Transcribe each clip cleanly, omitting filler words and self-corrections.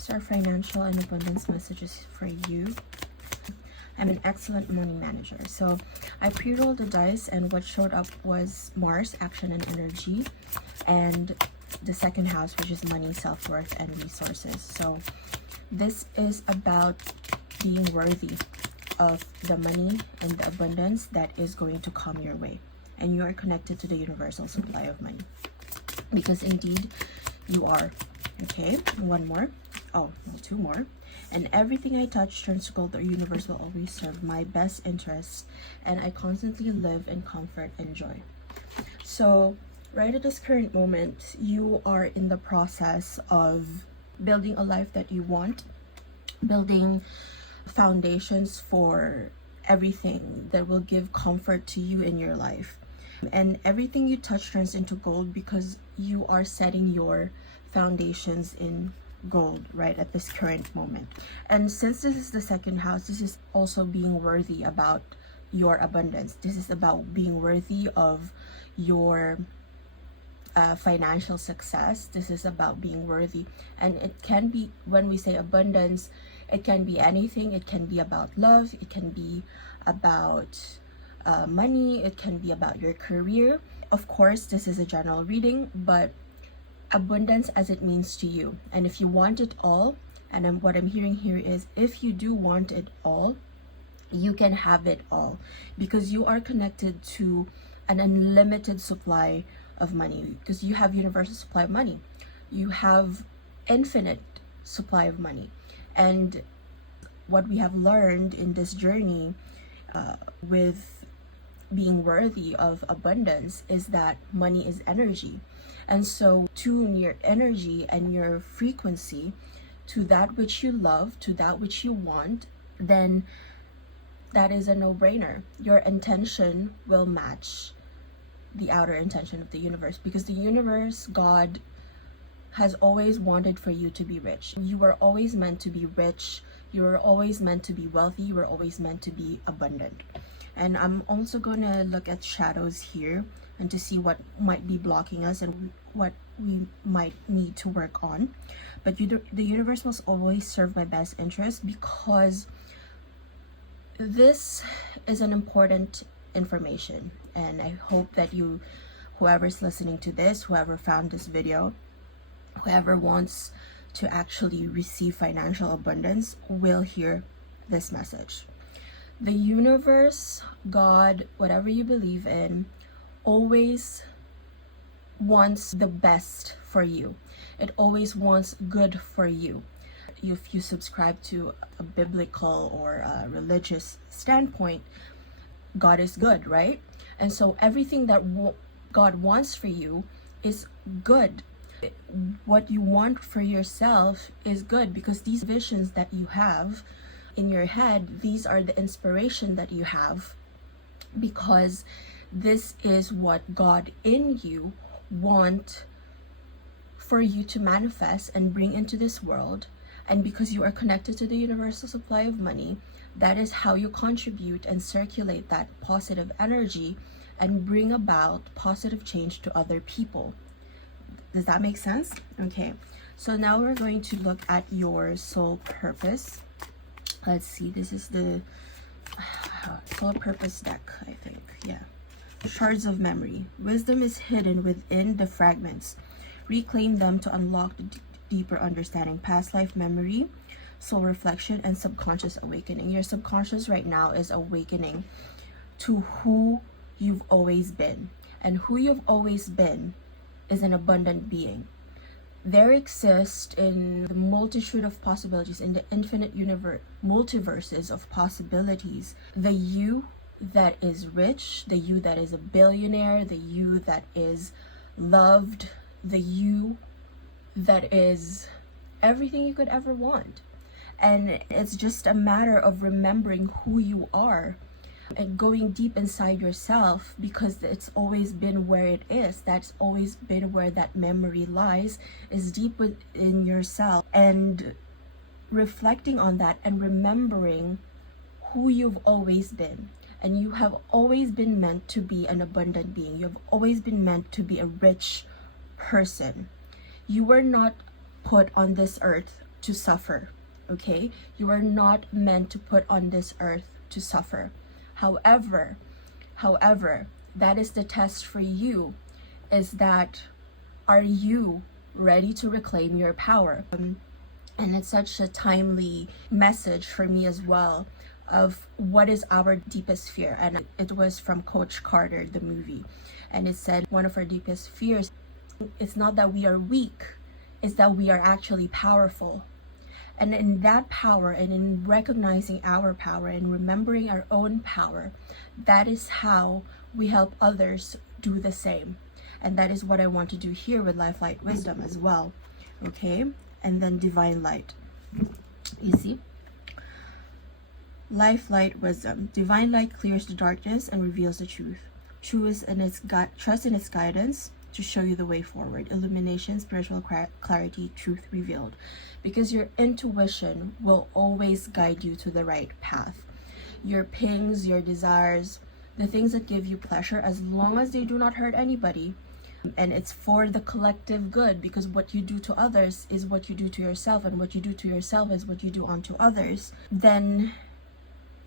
universe, our financial and abundance messages for you. I'm an excellent money manager. So I pre-rolled the dice, and what showed up was Mars, action and energy, and the second house, which is money, self-worth, and resources. So this is about being worthy of the money and the abundance that is going to come your way. And you are connected to the universal supply of money. Because indeed, you are. Okay, one more. Oh, no, two more. And everything I touch turns to gold. The universe will always serve my best interests, and I constantly live in comfort and joy. So right at this current moment, you are in the process of building a life that you want, building foundations for everything that will give comfort to you in your life. And everything you touch turns into gold because you are setting your foundations in gold right at this current moment. And since this is the second house, this is also being worthy about your abundance. This is about being worthy of your financial success. This is about being worthy. And it can be, when we say abundance, it can be anything. It can be about love, it can be about money, it can be about your career. Of course, this is a general reading, but abundance as it means to you. And if you want it all, and what I'm hearing here is, if you do want it all, you can have it all, because you are connected to an unlimited supply of money, because you have universal supply of money. You have infinite supply of money. And what we have learned in this journey with being worthy of abundance is that money is energy. And so tune your energy and your frequency to that which you love, to that which you want, then that is a no-brainer. Your intention will match the outer intention of the universe, because the universe, God, has always wanted for you to be rich. You were always meant to be rich. You were always meant to be wealthy. You were always meant to be abundant. And I'm also going to look at shadows here and to see what might be blocking us and what we might need to work on. But the universe must always serve my best interest, because this is an important information. And I hope that you, whoever's listening to this, whoever found this video, whoever wants to actually receive financial abundance, will hear this message. The universe, God, whatever you believe in, always wants the best for you. It always wants good for you. If you subscribe to a biblical or a religious standpoint, God is good, right? And so everything that God wants for you is good. What you want for yourself is good, because these visions that you have in your head, these are the inspiration that you have, because this is what God in you want for you to manifest and bring into this world. And because you are connected to the universal supply of money, that is how you contribute and circulate that positive energy and bring about positive change to other people. Does that make sense? Okay, so now we're going to look at your soul purpose. Let's see, this is the soul purpose deck, I think. Yeah. Shards of memory. Wisdom is hidden within the fragments. Reclaim them to unlock the deeper understanding. Past life memory, soul reflection, and subconscious awakening. Your subconscious right now is awakening to who you've always been. And who you've always been is an abundant being. There exists in the multitude of possibilities, in the infinite universe, multiverses of possibilities, the you that is rich, the you that is a billionaire, the you that is loved, the you that is everything you could ever want. And it's just a matter of remembering who you are and going deep inside yourself, because it's always been where it is. That's always been where that memory lies, is deep within yourself. And reflecting on that and remembering who you've always been. And you have always been meant to be an abundant being. You've always been meant to be a rich person. You were not put on this earth to suffer, okay? You are not meant to put on this earth to suffer. However, that is the test for you, is that are you ready to reclaim your power? And it's such a timely message for me as well, of what is our deepest fear. And it was from Coach Carter, the movie, and it said one of our deepest fears, it's not that we are weak, it's that we are actually powerful. And in that power, and in recognizing our power and remembering our own power, that is how we help others do the same. And that is what I want to do here with Lifelight Wisdom as well, okay? And then Divine Light. You see? Lifelight Wisdom. Divine light clears the darkness and reveals the truth. Trust in its guidance to show you the way forward. Illumination, spiritual clarity, truth revealed. Because your intuition will always guide you to the right path. Your pings, your desires, the things that give you pleasure, as long as they do not hurt anybody, and it's for the collective good, because what you do to others is what you do to yourself, and what you do to yourself is what you do unto others, then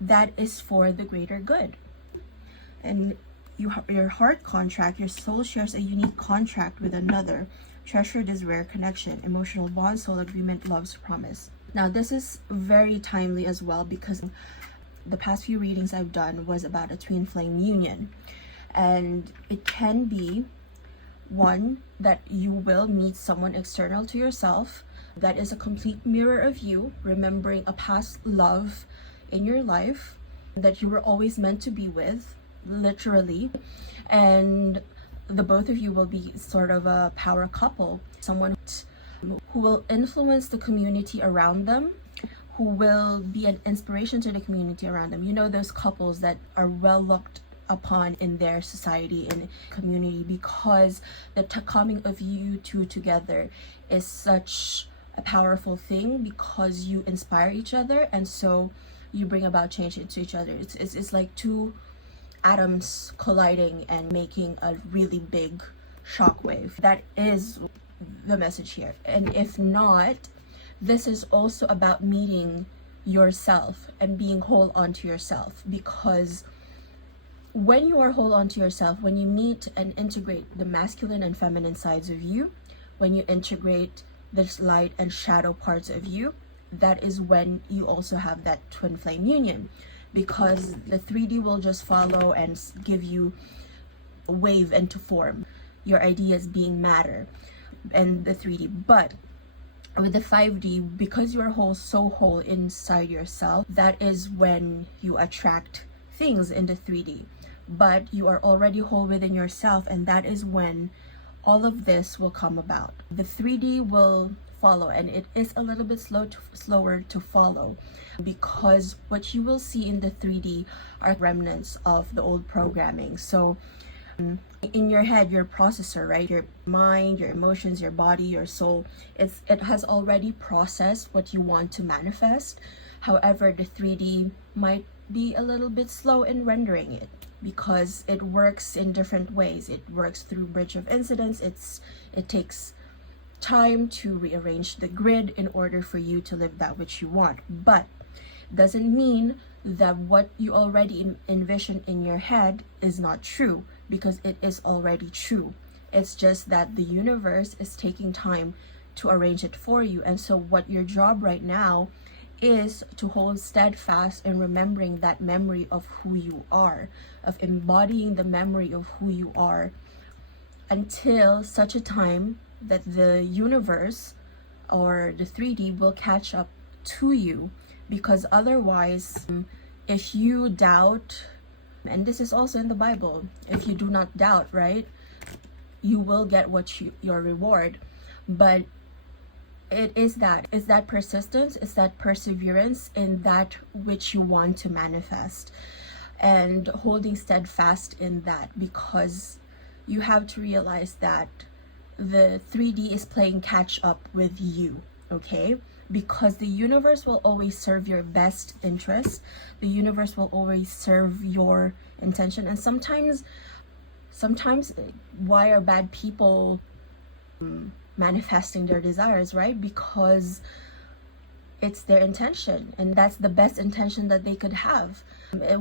that is for the greater good. And your heart contract, your soul shares a unique contract with another. Treasure this rare connection, emotional bond, soul agreement, love's promise. Now this is very timely as well, because the past few readings I've done was about a twin flame union, and it can be one that you will meet someone external to yourself that is a complete mirror of you, remembering a past love in your life that you were always meant to be with, literally, and the both of you will be sort of a power couple, someone who will influence the community around them, who will be an inspiration to the community around them. You know, those couples that are well looked upon in their society and community, because the coming of you two together is such a powerful thing, because you inspire each other, and so you bring about change to each other. It's like two atoms colliding and making a really big shockwave. That is the message here. And if not, this is also about meeting yourself and being whole onto yourself, because when you are whole onto yourself, when you meet and integrate the masculine and feminine sides of you, when you integrate this light and shadow parts of you, that is when you also have that twin flame union, because the 3D will just follow and give you a wave into form, your ideas being matter, and the 3D. But with the 5D, because you are so whole inside yourself, that is when you attract things in the 3D. But you are already whole within yourself, and that is when all of this will come about. The 3D will follow, and it is a little bit slower to follow, because what you will see in the 3D are remnants of the old programming. So in your head, your processor, right, your mind, your emotions, your body, your soul, it has already processed what you want to manifest. However, the 3D might be a little bit slow in rendering it, because it works in different ways. It works through bridge of incidents. It takes time to rearrange the grid in order for you to live that which you want. But doesn't mean that what you already envision in your head is not true, because it is already true. It's just that the universe is taking time to arrange it for you. And so what your job right now is to hold steadfast in remembering that memory of who you are, of embodying the memory of who you are, until such a time that the universe or the 3D will catch up to you. Because otherwise, if you doubt, and this is also in the Bible, if you do not doubt, right, you will get your reward. But it's that persistence, it's that perseverance in that which you want to manifest, and holding steadfast in that, because you have to realize that the 3D is playing catch up with you, okay? Because the universe will always serve your best interest. The universe will always serve your intention. And sometimes why are bad people manifesting their desires, right? Because it's their intention, and that's the best intention that they could have.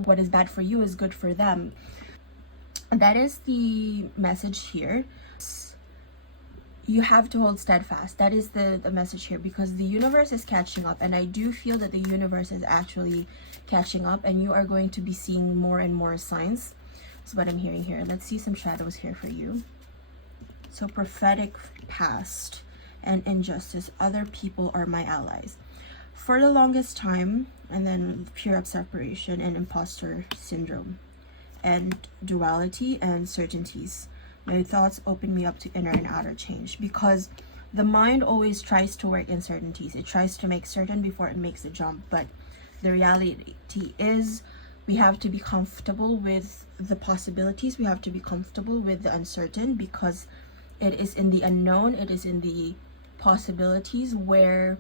What is bad for you is good for them. And that is the message here. You have to hold steadfast. That is the message here, because the universe is catching up, and I do feel that the universe is actually catching up, and you are going to be seeing more and more signs. That's what I'm hearing here. Let's see some shadows here for you. So prophetic past and injustice. Other people are my allies. For the longest time, and then fear of separation and imposter syndrome and duality and certainties. My thoughts open me up to inner and outer change, because the mind always tries to work in certainties. It tries to make certain before it makes a jump. But the reality is, we have to be comfortable with the possibilities. We have to be comfortable with the uncertain, because it is in the unknown, it is in the possibilities where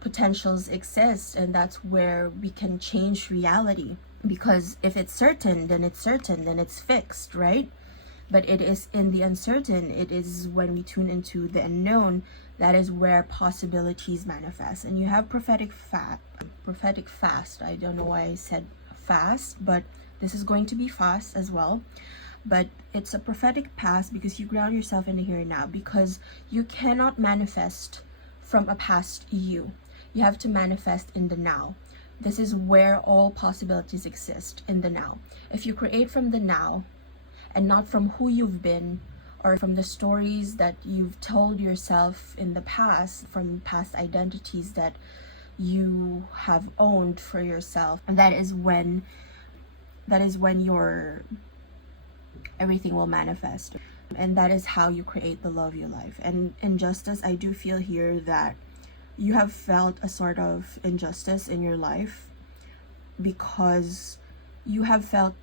potentials exist, and that's where we can change reality. Because if it's certain, then it's fixed, right? But it is in the uncertain, it is when we tune into the unknown, that is where possibilities manifest. And you have prophetic fast. I don't know why I said fast, but this is going to be fast as well. But it's a prophetic past because you ground yourself in the here and now, because you cannot manifest from a past you. You have to manifest in the now. This is where all possibilities exist, in the now. If you create from the now, and not from who you've been, or from the stories that you've told yourself in the past, from past identities that you have owned for yourself, and that is when your everything will manifest. And that is how you create the love of your life. And injustice, I do feel here that you have felt a sort of injustice in your life, because you have felt,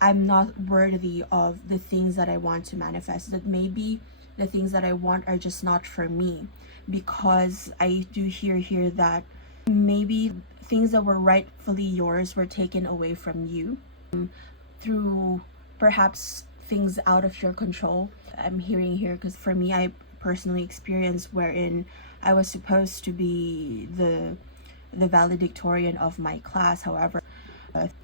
I'm not worthy of the things that I want to manifest. That maybe the things that I want are just not for me. Because I do hear here that maybe things that were rightfully yours were taken away from you through perhaps things out of your control. I'm hearing here, because for me, I personally experienced wherein I was supposed to be the valedictorian of my class. However,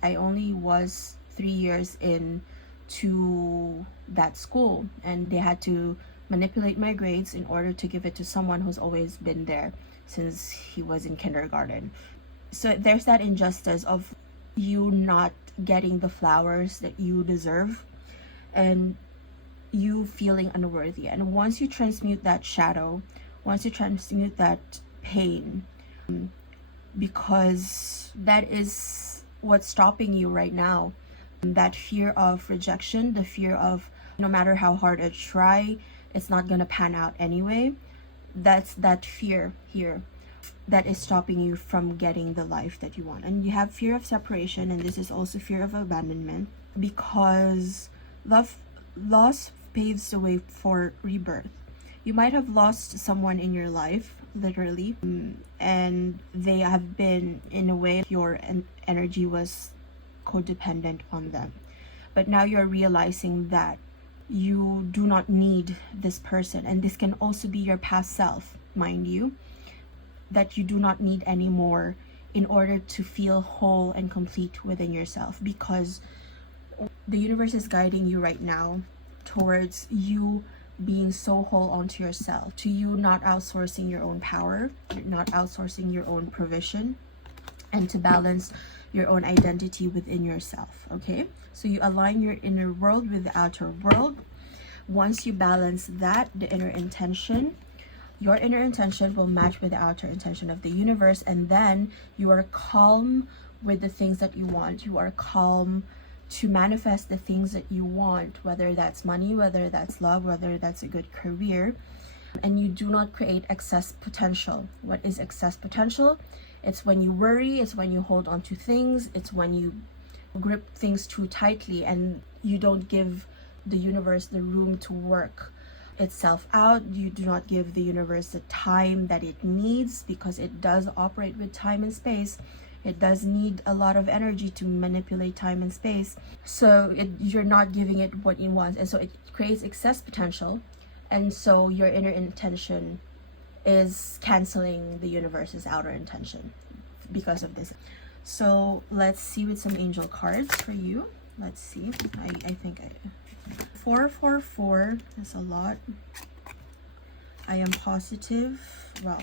I only was 3 years into that school, and they had to manipulate my grades in order to give it to someone who's always been there since he was in kindergarten. So there's that injustice of you not getting the flowers that you deserve, and you feeling unworthy. And once you transmute that shadow, once you transmute that pain, because that is what's stopping you right now, that fear of rejection, the fear of no matter how hard I try, it's not gonna pan out anyway. That's that fear here that is stopping you from getting the life that you want. And you have fear of separation, and this is also fear of abandonment, because loss paves the way for rebirth. You might have lost someone in your life, literally, and they have been, in a way, your energy was codependent on them. But now you're realizing that you do not need this person, and this can also be your past self, mind you, that you do not need anymore in order to feel whole and complete within yourself, because the universe is guiding you right now towards you being so whole onto yourself, to you not outsourcing your own power, not outsourcing your own provision, and to balance your own identity within yourself. Okay, so you align your inner world with the outer world. Once you balance that, the inner intention, your inner intention will match with the outer intention of the universe, and then you are calm with the things that you want. You are calm to manifest the things that you want, whether that's money, whether that's love, whether that's a good career. And you do not create excess potential. What is excess potential? It's when you worry, it's when you hold on to things, it's when you grip things too tightly and you don't give the universe the room to work itself out. You do not give the universe the time that it needs, because it does operate with time and space. It does need a lot of energy to manipulate time and space. So you're not giving it what it wants, and so it creates excess potential. And so your inner intention is canceling the universe's outer intention because of this. So let's see with some angel cards for you. Let's see. I think 444 is a lot. I am positive. Well,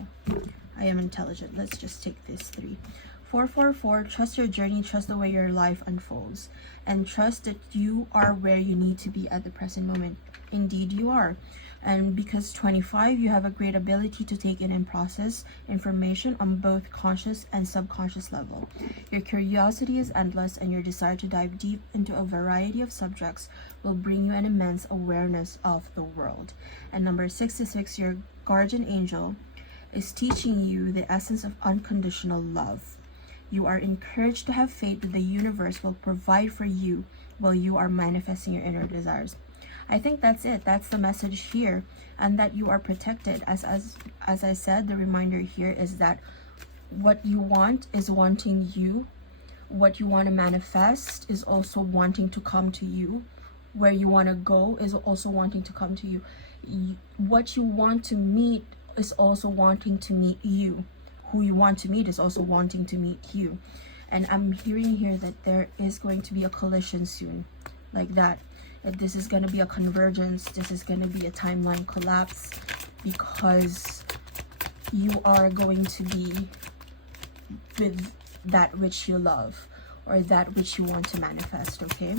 I am intelligent. Let's just take this 3. 444, trust your journey, trust the way your life unfolds, and trust that you are where you need to be at the present moment. Indeed, you are. And because 25, you have a great ability to take in and process information on both conscious and subconscious level. Your curiosity is endless, and your desire to dive deep into a variety of subjects will bring you an immense awareness of the world. And number 66, your guardian angel is teaching you the essence of unconditional love. You are encouraged to have faith that the universe will provide for you while you are manifesting your inner desires. I think that's it. That's the message here, and that you are protected. As I said, the reminder here is that what you want is wanting you. What you want to manifest is also wanting to come to you. Where you want to go is also wanting to come to you. What you want to meet is also wanting to meet you. Who you want to meet is also wanting to meet you. And I'm hearing here that there is going to be a collision soon, like that. That this is going to be a convergence. This is going to be a timeline collapse, because you are going to be with that which you love, or that which you want to manifest. Okay,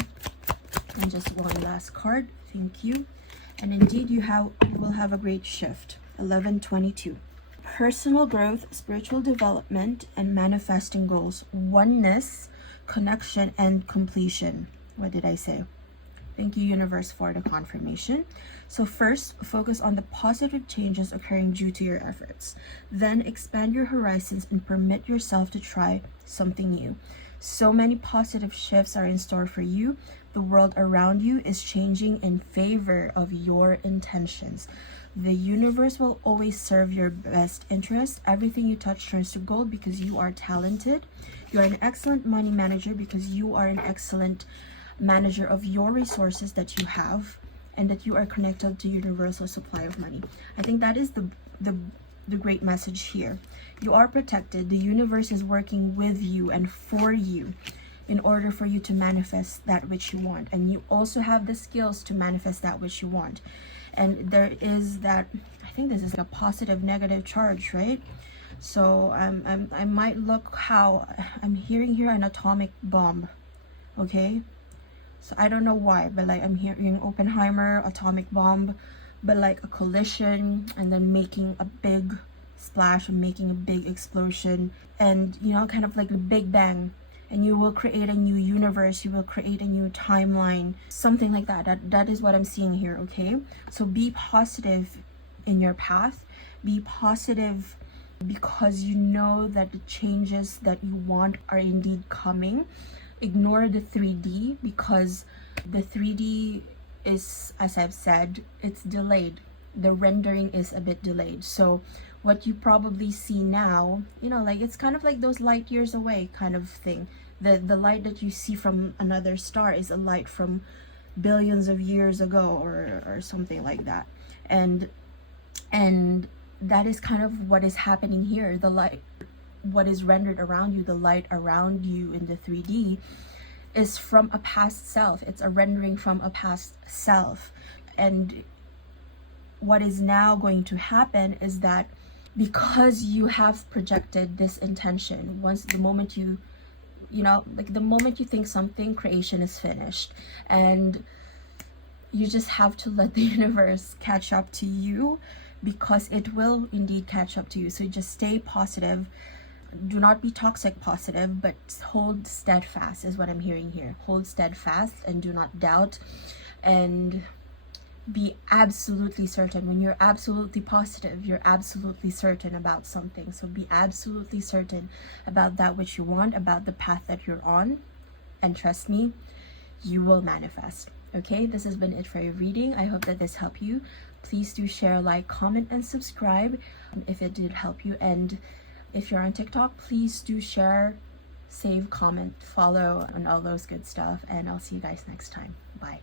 and just one last card. Thank you. And indeed, you will have a great shift. 1122. Personal growth, spiritual development, and manifesting goals. Oneness, connection, and completion. What did I say? Thank you, universe, for the confirmation. So first, focus on the positive changes occurring due to your efforts. Then expand your horizons and permit yourself to try something new. So many positive shifts are in store for you. The world around you is changing in favor of your intentions. The universe will always serve your best interest. Everything you touch turns to gold because you are talented. You are an excellent money manager because you are an excellent manager of your resources that you have, and that you are connected to universal supply of money. I think that is the great message here. You are protected. The universe is working with you and for you in order for you to manifest that which you want, and you also have the skills to manifest that which you want. And there is that, I think this is like a positive negative charge, right? So I might look how I'm hearing here an atomic bomb. Okay, so I don't know why, but like I'm hearing Oppenheimer, atomic bomb, but like a collision and then making a big splash and making a big explosion, and you know, kind of like the Big Bang. And you will create a new universe, you will create a new timeline, something like that. That is what I'm seeing here. Okay, so be positive in your path. Be positive because you know that the changes that you want are indeed coming. Ignore the 3D, because the 3D is, as I've said, it's delayed. The rendering is a bit delayed. So what you probably see now, you know, like it's kind of like those light years away kind of thing. The light that you see from another star is a light from billions of years ago, or something like that. And that is kind of what is happening here. The light, what is rendered around you, the light around you in the 3D, is from a past self. It's a rendering from a past self. And what is now going to happen is that because you have projected this intention, once the moment you know, like the moment you think something, creation is finished, and you just have to let the universe catch up to you, because it will indeed catch up to you. So just stay positive. Do not be toxic positive, but hold steadfast is what I'm hearing here. Hold steadfast and do not doubt, and be absolutely certain. When you're absolutely positive, you're absolutely certain about something. So be absolutely certain about that which you want, about the path that you're on, and trust me, you will manifest. Okay, this has been it for your reading. I hope that this helped you. Please do share, like, comment, and subscribe if it did help you. And if you're on TikTok, please do share, save, comment, follow, and all those good stuff. And I'll see you guys next time. Bye.